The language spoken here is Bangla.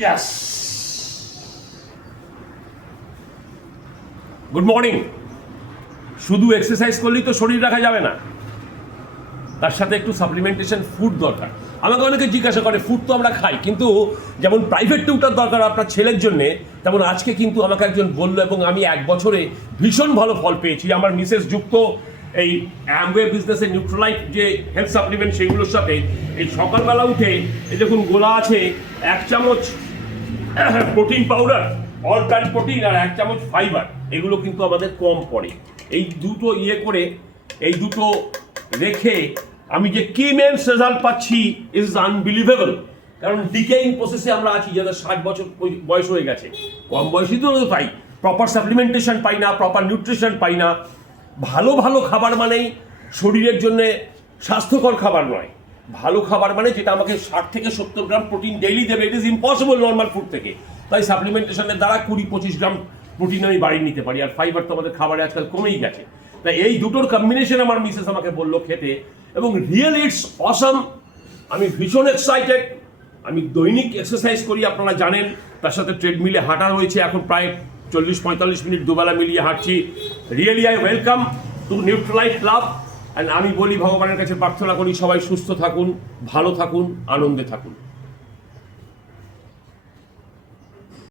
ইয়াস, গুড মর্নিং। শুধু এক্সারসাইজ করলেই তো শরীর রাখা যাবে না, তার সাথে একটু সাপ্লিমেন্টেশন ফুড দরকার। আমাকে অনেকে জিজ্ঞাসা করে ফুড তো আমরা খাই, কিন্তু যেমন প্রাইভেট টিউটার দরকার আপনার ছেলের জন্যে, তেমন আজকে কিন্তু আমাকে একজন বললো এবং আমি 1 বছরে ভীষণ ভালো ফল পেয়েছি। আমার মিসেস যুক্ত এই অ্যামওয়ে বিজনেসের নিউট্রালাইট যে হেলথ সাপ্লিমেন্ট সেগুলোর সাথে এই সকালবেলা উঠে এই দেখুন গোলা আছে 1 চামচ protein powder, all plant protein, আর 1 চামচ ফাইবার। এগুলো কিন্তু আমাদের কম পড়ে। এই দুটো করে এই দুটো রেখে আমি যে কি মেন্স রেজাল্ট পাচ্ছি ইজ আনবিলিভেবল। কারণ ডিকেইং প্রসেসে আমরা আছি, যাদের 60 বছর বয়স হয়ে গেছে, কম বয়সী তো পাই, প্রপার সাপ্লিমেন্টেশন পাই না, প্রপার নিউট্রিশন পাই না। ভালো ভালো খাবার মানেই শরীরের জন্য স্বাস্থ্যকর খাবার নয়। ভালো খাবার মানে যেটা আমাকে 60 থেকে 70 গ্রাম প্রোটিন ডেইলি দেবে, it is impossible normal food থেকে। তাই সাপ্লিমেন্টেশনের দ্বারা 20-25 গ্রাম প্রোটিন আমি বাড়িয়ে নিতে পারি, আর ফাইবার তো আমাদের খাবারে আজকাল কমেই গেছে। তাই এই দুটোর কম্বিনেশন আমার মিসেস আমাকে বললো খেতে, এবং রিয়েল ইটস অসাম। আমি ভীষণ এক্সাইটেড। আমি দৈনিক এক্সারসাইজ করি, আপনারা জানেন, তার সাথে ট্রেডমিলে হাঁটা রয়েছে, এখন প্রায় 40-45 মিনিট দুবেলা মিলিয়ে হাঁটছি। Really I welcome to নিউট্রালাইট club. And আমি বলি, ভগবানের কাছে প্রার্থনা করি সবাই সুস্থ থাকুন, ভালো থাকুন, আনন্দে থাকুন।